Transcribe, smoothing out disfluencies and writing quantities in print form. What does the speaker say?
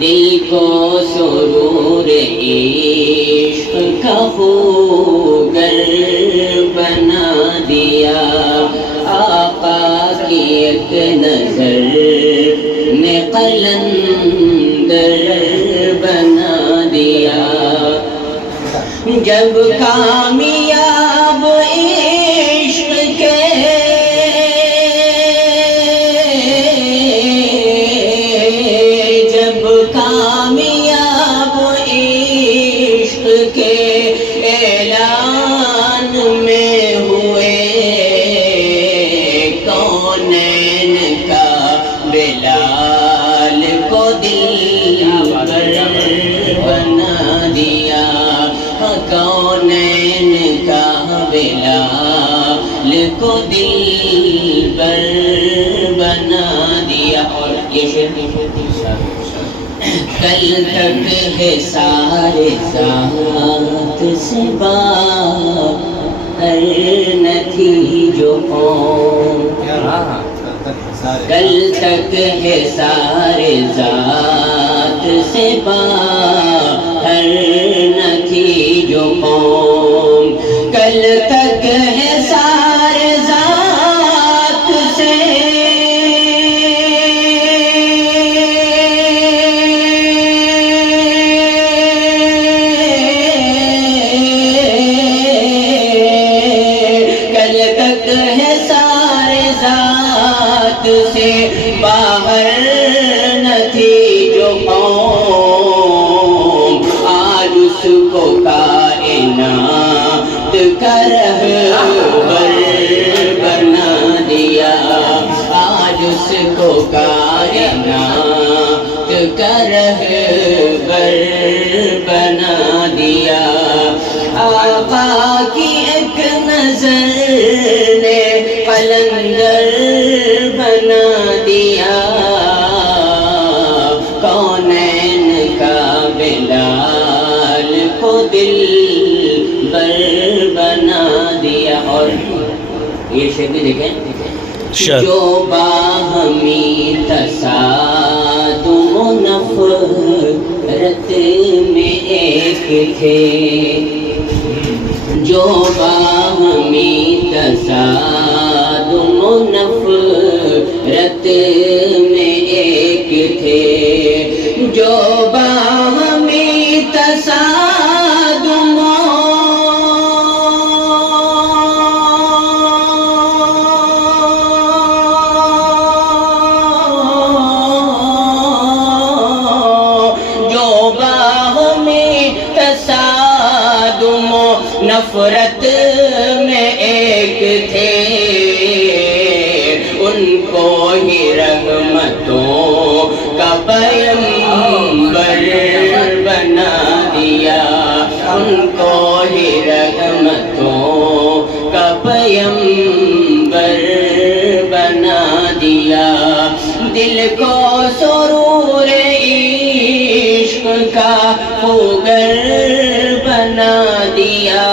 دل کو سرور عشق کا خوگر بنا دیا، آقا کی ایک نظر نے قلندر بنا دیا۔ جب کامیاب عشق کے اعلان میں ہوئے، کونین کا بلال کو دلبر بنا دیا، کونین کا بلال کو دلبر بنا دیا۔ اور یہ شعر کل تک ہے سارے ذات سے باہر نہ تھی جو قوم، کل تک ہے سارے ذات سے باہر نہ تھی جو قوم، کل تک ہے سارے ذات سے سے باہر نہ تھی جو قوم، آج اس کو کائنات کا رہبر بنا دیا، آج اس کو کائنات کا رہبر بنا دیا۔ آقا کی ایک نظر نے قلندر بنا دیا، کونین کا بلال کو دلبر بنا دیا۔ اور یہ شعر بھی دیکھیں، جو باہمی تصادم و نفرت میں ایک تھے، جو باہمی تصادم و نفرت میں ایک تھے، جو باہمی تصادم نفرت میں ایک تھے، ان کو ہی رحمتوں کا پیغمبر بنا دیا، ان کو ہی رحمتوں کا پیغمبر بنا دیا، دل کو سرور عشق کا خوگر بنا دیا۔